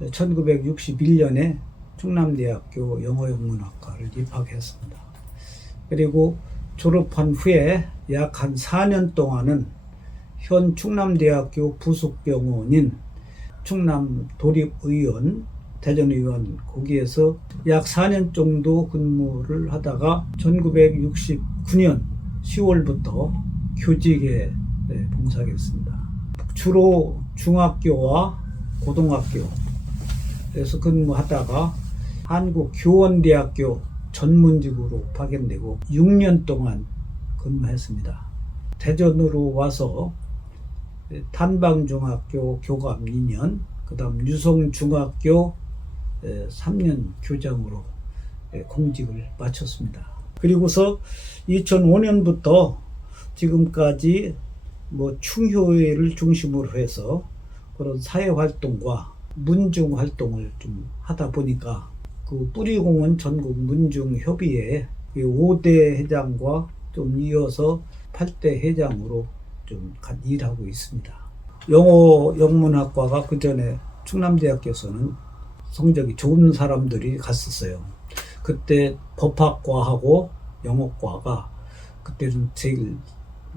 1961년에 충남대학교 영어영문학과를 입학했습니다. 그리고 졸업한 후에 약 한 4년 동안은 현 충남대학교 부속병원인 충남도립의원, 대전의원 거기에서 약 4년 정도 근무를 하다가 1969년 10월부터 교직에 봉사하겠습니다. 주로 중학교와 고등학교에서 근무하다가 한국교원대학교 전문직으로 파견되고 6년 동안 근무했습니다. 대전으로 와서 단방중학교 교감 2년, 그 다음 유성중학교 3년 교장으로 공직을 마쳤습니다. 그리고서 2005년부터 지금까지 충효회를 중심으로 해서 그런 사회활동과 문중활동을 좀 하다 보니까 그 뿌리공원 전국 문중협의회 5대 회장과 좀 이어서 8대 회장으로 좀 일하고 있습니다. 영어 영문학과가 그 전에 충남대학교에서는 성적이 좋은 사람들이 갔었어요. 그때 법학과하고 영어과가 그때는 제일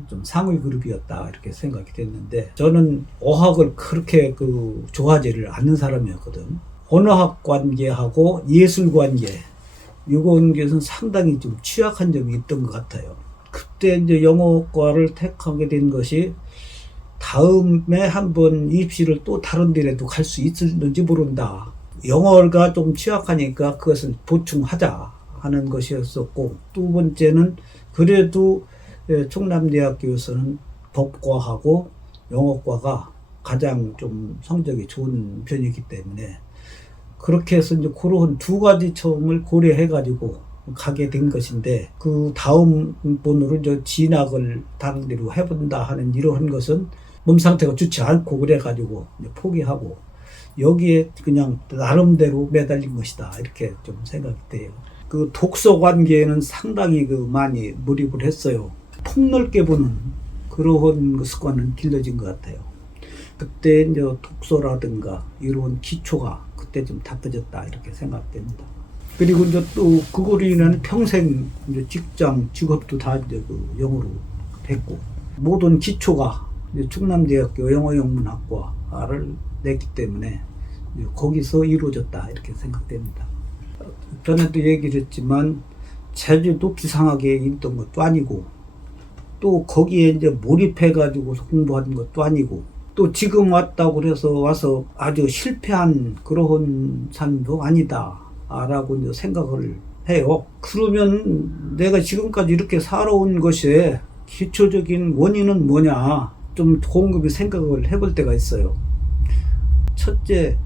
좀 상위 그룹이었다 이렇게 생각이 됐는데, 저는 어학을 그렇게 좋아하지를 않는 사람이었거든. 언어학 관계하고 예술 관계 이건 것은 상당히 좀 취약한 점이 있던 것 같아요. 그때 이제 영어과를 택하게 된 것이 다음에 한번 입시를 또 다른 데라도 갈 수 있을는지 모른다. 영어가 좀 취약하니까 그것을 보충하자 하는 것이었었고, 두 번째는 그래도 충남대학교에서는 법과하고 영어과가 가장 좀 성적이 좋은 편이기 때문에 그렇게 해서 이제 그런 두 가지 점을 고려해가지고 가게 된 것인데, 그 다음 번으로 이제 진학을 다른 데로 해본다 하는 이러한 것은 몸 상태가 좋지 않고 그래가지고 포기하고 여기에 그냥 나름대로 매달린 것이다 이렇게 좀 생각이 돼요. 그 독서 관계에는 상당히 많이 몰입을 했어요. 폭넓게 보는 그러한 습관은 길러진 것 같아요. 그때 이제 독서라든가 이런 기초가 그때 좀 닦아졌다 이렇게 생각됩니다. 그리고 이제 또 그거로 인한 평생 이제 직장, 직업도 다 이제 영어로 됐고, 모든 기초가 이제 충남대학교 영어영문학과를 냈기 때문에 거기서 이루어졌다 이렇게 생각됩니다. 전에도 얘기를 했지만 제주도 비상하게 있던 것도 아니고, 또 거기에 이제 몰입해가지고 공부하는 것도 아니고, 또 지금 왔다고 해서 와서 아주 실패한 그런 삶도 아니다 라고 이제 생각을 해요. 그러면 내가 지금까지 이렇게 살아온 것의 기초적인 원인은 뭐냐, 좀 곰곰이 생각을 해볼 때가 있어요. 첫째,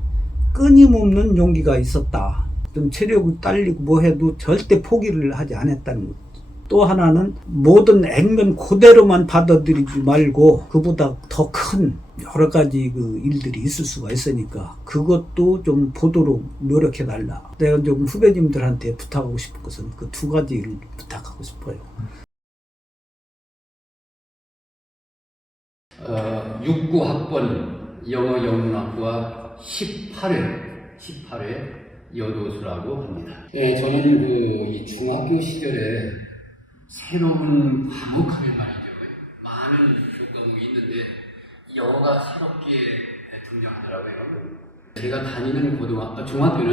끊임없는 용기가 있었다. 좀 체력이 딸리고 뭐 해도 절대 포기를 하지 않았다는 것. 또 하나는 모든 액면 그대로만 받아들이지 말고 그보다 더 큰 여러 가지 일들이 있을 수가 있으니까 그것도 좀 보도록 노력해 달라. 내가 좀 후배님들한테 부탁하고 싶은 것은 그 두 가지를 부탁하고 싶어요. 69학번 영어영문학과 18회 여도수라고 합니다. 저는 이 중학교 시절에 새로운 과목하면 말이죠. 많은 교과목이 있는데 영어가 새롭게 등장하더라고요. 제가 다니는 중학교는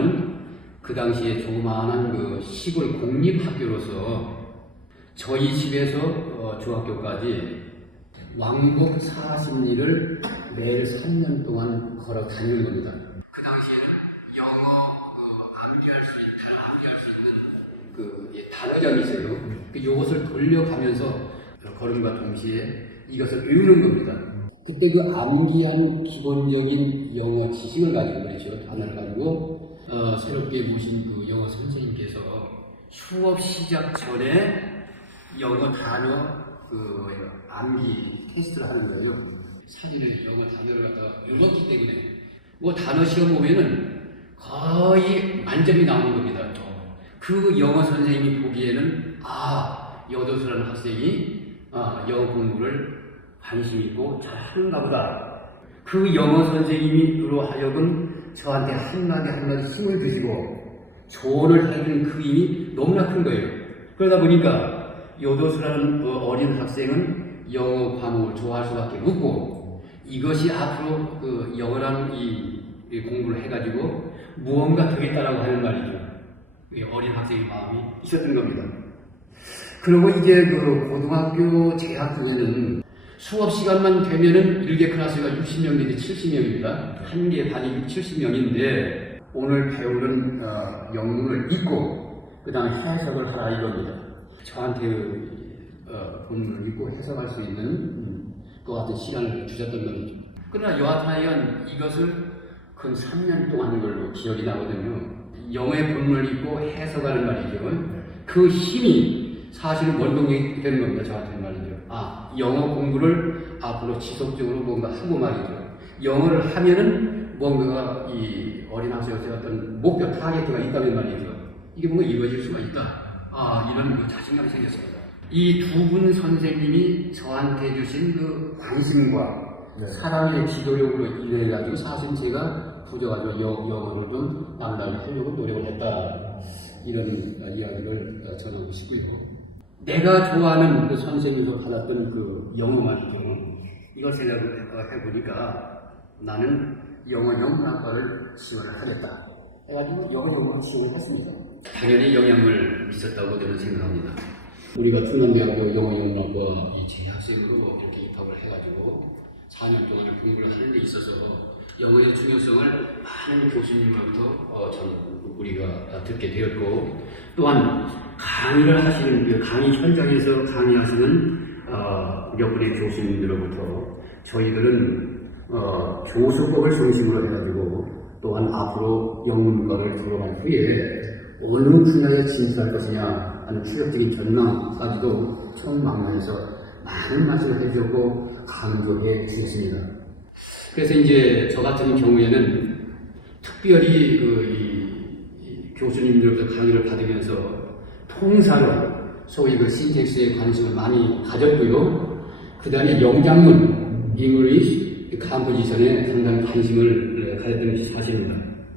그 당시에 조그마한 시골 공립학교로서 저희 집에서 중학교까지 왕복 40리를 매일 3년 동안 걸어 다니는 겁니다. 그 당시에는 영어 암기할 수 있는 단어장이 있어요. 이것을 돌려가면서 걸음과 동시에 이것을 외우는 겁니다. 그때 암기한 기본적인 영어 지식을 가지고 그렇죠. 단어를 가지고 새롭게 모신 영어 선생님께서 수업 시작 전에 영어 단어 암기 테스트를 하는 거예요. 사전에 영어 단어를 갖다가 외웠기 때문에 단어 시험 보면은 거의 만점이 나오는 겁니다. 그 영어 선생님이 보기에는 여도수라는 학생이 영어 공부를 관심 있고 잘하는가 보다. 그 영어 선생님으로 하여금 저한테 한마디 한마디 힘을 주시고 조언을 해주는 그 힘이 너무나 큰 거예요. 그러다 보니까 요도수라는 어린 학생은 영어 과목을 좋아할 수밖에 없고, 이것이 앞으로 그 영어라는 이 공부를 해가지고 무언가 되겠다라고 하는 말이죠. 이 어린 학생의 마음이 있었던 겁니다. 그리고 이제 그 고등학교 재학 중에는 수업 시간만 되면은 1개 클래스가 60명 내지 70명입니다. 한 개 반이 70명인데 오늘 배우는 영문을 읽고 그 다음에 해석을 하라 이겁니다. 저한테 본문을 읽고 해석할 수 있는 그 같은 시간을 주셨던 말이죠. 그러나 여하튼하여간 이것을 근 3년 동안 걸로 기억이 나거든요. 영어의 본문을 읽고 해석하는 말이죠. 그 힘이 사실은 원동력이 되는 겁니다. 저한테는 말이죠. 영어 공부를 앞으로 지속적으로 뭔가 하고 말이죠. 영어를 하면은 뭔가 이 어린 학생한테 어떤 목표 타겟가 있다면 말이죠. 이게 뭔가 이루어질 수가 있다. 이런 그 자신감이 생겼습니다. 이 두 분 선생님이 저한테 주신 그 관심과 사람의 지도력으로 인해가지고 사실 제가 부져가지고 영어를 좀 남달리 하려고 노력을 했다. 이런 이야기를 전하고 싶고요. 내가 좋아하는 그 선생님에서 받았던 그 영어 말이죠. 이걸 생각해보니까 나는 영어 영문학과를 지원을 하겠다. 해가지고 영어 영문학을 지원을 했습니다. 당연히 영향을 미쳤다고 저는 생각합니다. 우리가 충남대학교 영어 영문학과 재학생으로 이렇게 입학을 해가지고 4년 동안 공부를 하는 데 있어서 영어의 중요성을 많은 교수님으로부터 우리가 듣게 되었고, 또한 강의를 하시는 그 강의 현장에서 강의하시는 몇 분의 교수님들로부터 저희들은 교수법을 중심으로 해가지고 또한 앞으로 영문과를 들어간 후에 어느 분야에 진출할 것이냐 하는 추격적인 전망까지도 처음 만나서 많은 말씀을 해주셨고 강조해 주셨습니다. 그래서 이제 저 같은 경우에는 특별히 이 교수님들부터 강의를 받으면서 통사로 소위 그 신텍스에 관심을 많이 가졌고요. 그 다음에 영장문, 잉글리시, 컴포지션에 상당히 관심을 가졌던 것이 사실입니다.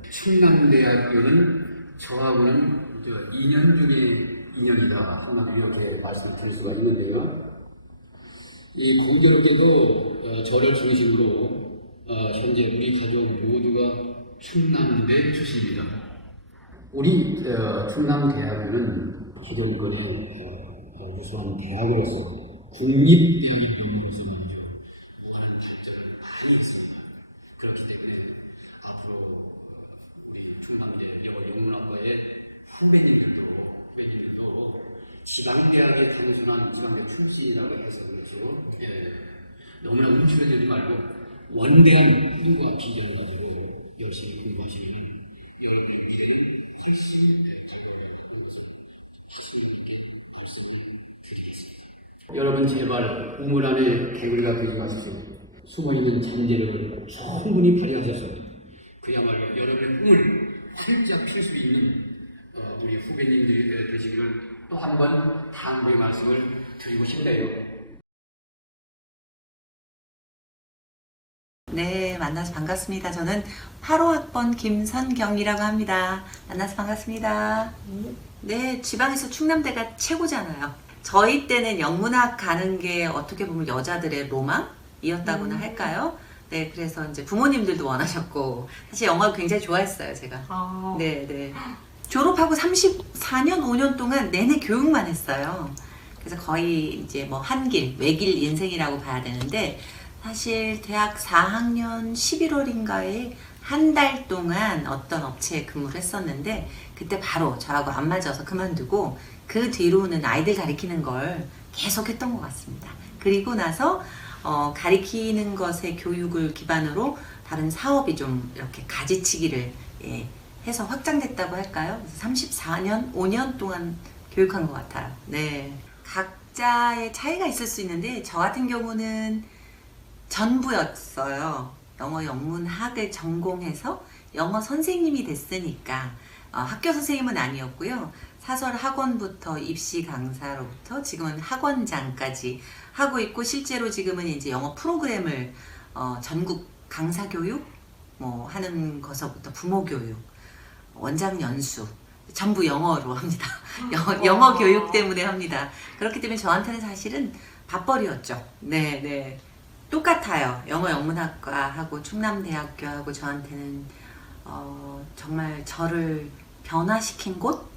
충남대학교는 저하고는 2년 중에 2년이다. 한마디로 이렇게 말씀드릴 수가 있는데요. 이 공교롭게도 저를 중심으로 현재 우리 가족 모두가 충남대 출신입니다. 우리 충남대학교는 기존권의 우수한 대학으로서 국립대학이 되면서 말이죠. 모든 장점을 많이 있습니다. 그렇기 때문에 앞으로 우리 충남대 영문학과의 후배님들도 지방대학의 단순한 지방대 출신이라고 해서 너무나 움츠러들지 말고 원대한 꿈과 비전을 가지고 열심히 공부하시면 여러분의 미래는 훨씬 좋은 것을 자신 있게 말씀을 드리겠습니다. 여러분 제발 우물 안에 개구리가 되지 마십시오. 숨어있는 잠재력을 충분히 발휘하셔서 그야말로 여러분의 꿈을 활짝 필 수 있는 우리 후배님들이 되시기를 또 한 번 당부의 말씀을 드리고 싶네요. 네, 만나서 반갑습니다. 저는 8호학번 김선경이라고 합니다. 만나서 반갑습니다. 네, 지방에서 충남대가 최고잖아요. 저희 때는 영문학 가는 게 어떻게 보면 여자들의 로망이었다고나 할까요? 네, 그래서 이제 부모님들도 원하셨고, 사실 영어를 굉장히 좋아했어요, 제가. 네, 네. 졸업하고 34년, 5년 동안 내내 교육만 했어요. 그래서 거의 이제 뭐 한길, 외길 인생이라고 봐야 되는데, 사실 대학 4학년 11월인가에 한 달 동안 어떤 업체에 근무를 했었는데 그때 바로 저하고 안 맞아서 그만두고 그 뒤로는 아이들 가리키는 걸 계속 했던 것 같습니다. 그리고 나서 가리키는 것의 교육을 기반으로 다른 사업이 좀 이렇게 가지치기를 해서 확장됐다고 할까요? 34년, 5년 동안 교육한 것 같아요. 네, 각자의 차이가 있을 수 있는데 저 같은 경우는 전부였어요. 영어 영문학을 전공해서 영어 선생님이 됐으니까 학교 선생님은 아니었고요. 사설 학원부터 입시 강사로부터 지금은 학원장까지 하고 있고 실제로 지금은 이제 영어 프로그램을 전국 강사 교육 뭐 하는 것서부터 부모 교육, 원장 연수 전부 영어로 합니다. 영어 교육 때문에 합니다. 그렇기 때문에 저한테는 사실은 밥벌이였죠. 네. 똑같아요. 영어 영문학과하고 충남대학교하고 저한테는 정말 저를 변화시킨 곳,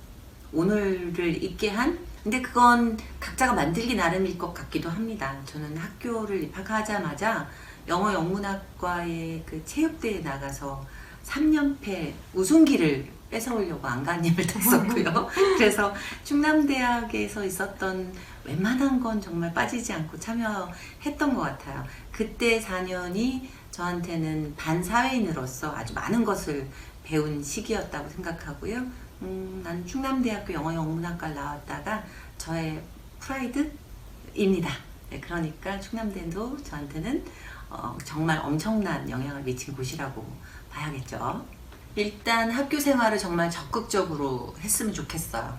오늘을 있게 한. 근데 그건 각자가 만들기 나름일 것 같기도 합니다. 저는 학교를 입학하자마자 영어 영문학과의 그 체육대회에 나가서 3연패 우승기를 뺏어오려고 안간힘을 탔었고요. 그래서 충남대학에서 있었던 웬만한 건 정말 빠지지 않고 참여했던 것 같아요. 그때 4년이 저한테는 반사회인으로서 아주 많은 것을 배운 시기였다고 생각하고요. 난 충남대학교 영어영문학과를 나왔다가 저의 프라이드입니다. 네, 그러니까 충남대도 저한테는 정말 엄청난 영향을 미친 곳이라고 봐야겠죠. 일단 학교 생활을 정말 적극적으로 했으면 좋겠어요.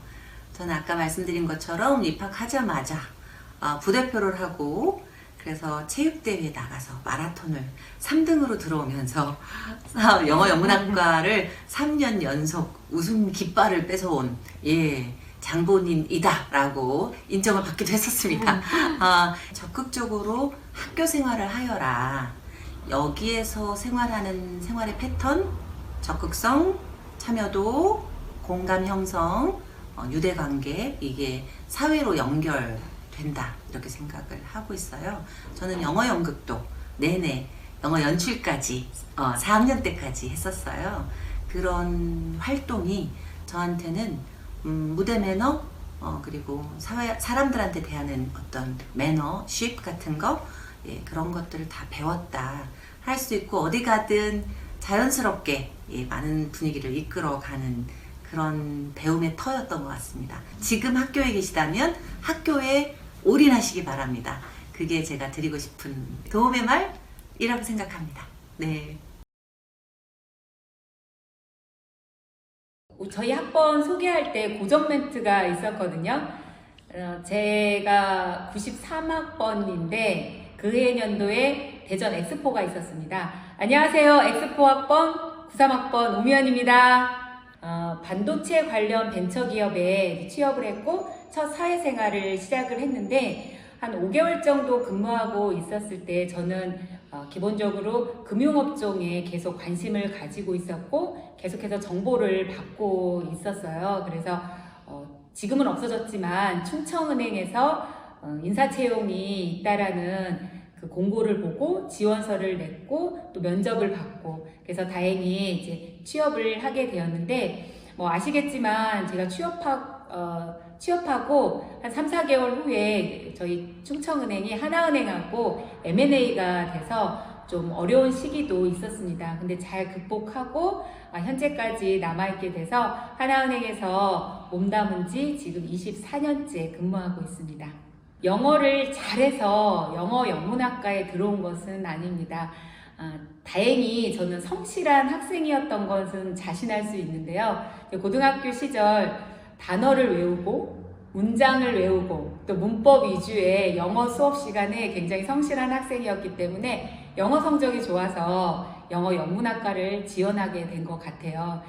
저는 아까 말씀드린 것처럼 입학하자마자 부대표를 하고 그래서 체육대회에 나가서 마라톤을 3등으로 들어오면서 영어 영문학과를 3년 연속 우승 깃발을 뺏어온 장본인이다 라고 인정을 받기도 했었습니다. 적극적으로 학교 생활을 하여라. 여기에서 생활하는 생활의 패턴, 적극성, 참여도, 공감 형성, 유대관계, 이게 사회로 연결된다 이렇게 생각을 하고 있어요. 저는 영어 연극도 내내 영어 연출까지 4학년 때까지 했었어요. 그런 활동이 저한테는 무대 매너, 그리고 사람들한테 대하는 어떤 매너십 같은 거, 그런 것들을 다 배웠다 할 수 있고, 어디 가든 자연스럽게 많은 분위기를 이끌어가는 그런 배움의 터였던 것 같습니다. 지금 학교에 계시다면 학교에 올인하시기 바랍니다. 그게 제가 드리고 싶은 도움의 말이라고 생각합니다. 네. 저희 학번 소개할 때 고정 멘트가 있었거든요. 제가 93학번인데 그 해년도에 대전 엑스포가 있었습니다. 안녕하세요. 엑스포 학번 93학번 오미연입니다. 반도체 관련 벤처기업에 취업을 했고 첫 사회생활을 시작을 했는데 한 5개월 정도 근무하고 있었을 때 저는 기본적으로 금융업종에 계속 관심을 가지고 있었고 계속해서 정보를 받고 있었어요. 그래서 지금은 없어졌지만 충청은행에서 인사채용이 있다라는 그 공고를 보고 지원서를 냈고 또 면접을 받고 그래서 다행히 이제 취업을 하게 되었는데 아시겠지만 제가 취업하고 한 3, 4개월 후에 저희 충청은행이 하나은행하고 M&A가 돼서 좀 어려운 시기도 있었습니다. 근데 잘 극복하고 현재까지 남아있게 돼서 하나은행에서 몸담은 지 지금 24년째 근무하고 있습니다. 영어를 잘해서 영어 영문학과에 들어온 것은 아닙니다. 다행히 저는 성실한 학생이었던 것은 자신할 수 있는데요. 고등학교 시절 단어를 외우고 문장을 외우고 또 문법 위주의 영어 수업 시간에 굉장히 성실한 학생이었기 때문에 영어 성적이 좋아서 영어 영문학과를 지원하게 된 것 같아요.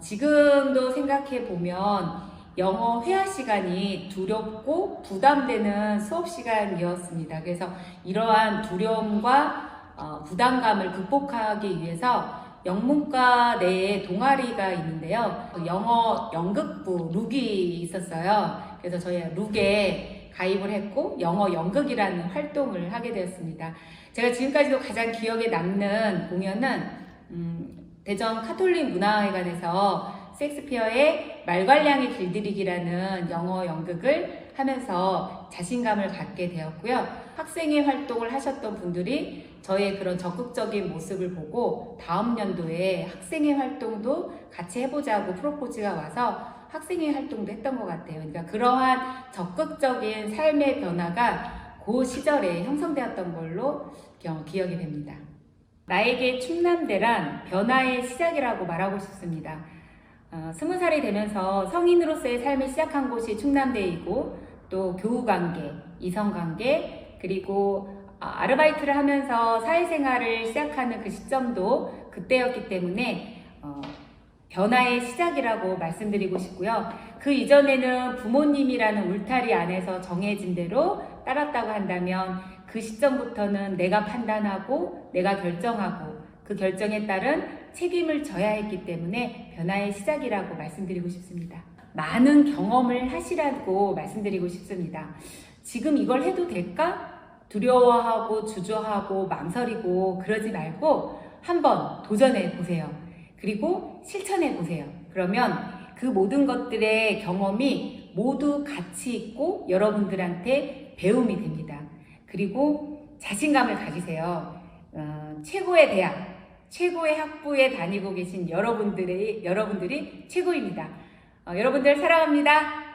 지금도 생각해 보면 영어 회화 시간이 두렵고 부담되는 수업 시간이었습니다. 그래서 이러한 두려움과 부담감을 극복하기 위해서 영문과 내에 동아리가 있는데요. 영어 연극부 룩이 있었어요. 그래서 저희 룩에 가입을 했고 영어 연극이라는 활동을 하게 되었습니다. 제가 지금까지도 가장 기억에 남는 공연은 대전 카톨릭 문화회관에서 셰익스피어의 말괄량의 길들이기라는 영어 연극을 하면서 자신감을 갖게 되었고요. 학생회 활동을 하셨던 분들이 저의 그런 적극적인 모습을 보고 다음 연도에 학생회 활동도 같이 해보자고 프로포즈가 와서 학생회 활동도 했던 것 같아요. 그러니까 그러한 적극적인 삶의 변화가 그 시절에 형성되었던 걸로 기억이 됩니다. 나에게 충남대란 변화의 시작이라고 말하고 싶습니다. 20살이 되면서 성인으로서의 삶을 시작한 곳이 충남대이고 또 교우관계, 이성관계, 그리고 아르바이트를 하면서 사회생활을 시작하는 그 시점도 그때였기 때문에 변화의 시작이라고 말씀드리고 싶고요. 그 이전에는 부모님이라는 울타리 안에서 정해진 대로 따랐다고 한다면 그 시점부터는 내가 판단하고 내가 결정하고 그 결정에 따른 책임을 져야 했기 때문에 변화의 시작이라고 말씀드리고 싶습니다. 많은 경험을 하시라고 말씀드리고 싶습니다. 지금 이걸 해도 될까? 두려워하고 주저하고 망설이고 그러지 말고 한번 도전해 보세요. 그리고 실천해 보세요. 그러면 그 모든 것들의 경험이 모두 가치 있고 여러분들한테 배움이 됩니다. 그리고 자신감을 가지세요. 최고의 대학, 최고의 학부에 다니고 계신 여러분들이 최고입니다. 여러분들 사랑합니다.